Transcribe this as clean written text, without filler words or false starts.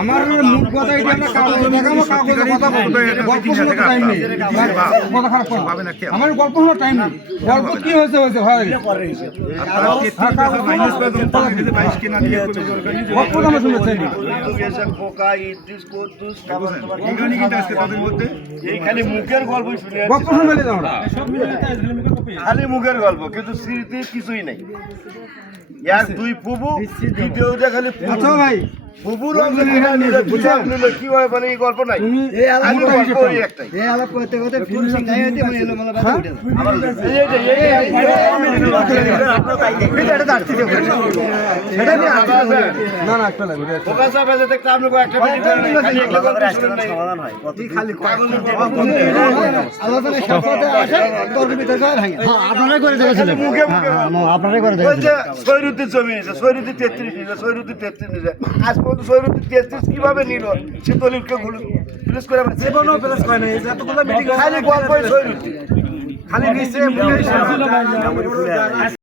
আমার মুখ কথা আমার গল্প শোনার টাইম নেই। গল্প কি হয়েছে হয়েছে হয় খালি মুখের গল্প শুনে খালি মুখের গল্প, কিন্তু স্মৃতি কিছুই নাই। এক দুই ফুবু দ্বিতীয়টা খালি ভাই ফুবুর কি হয় মানে এই গল্প নাই। সৈরুদ্দির জমি নিয়েছে, সৈরুদ্দির 33 নিয়েছে, সৈরুদ্দির 33 নিয়েছে। আজ পর্যন্ত সৈরুদ্দির 33 কিভাবে নিল সে দলিলকে প্লেস করে খালি গল্পই সৈরুদ্দির খালি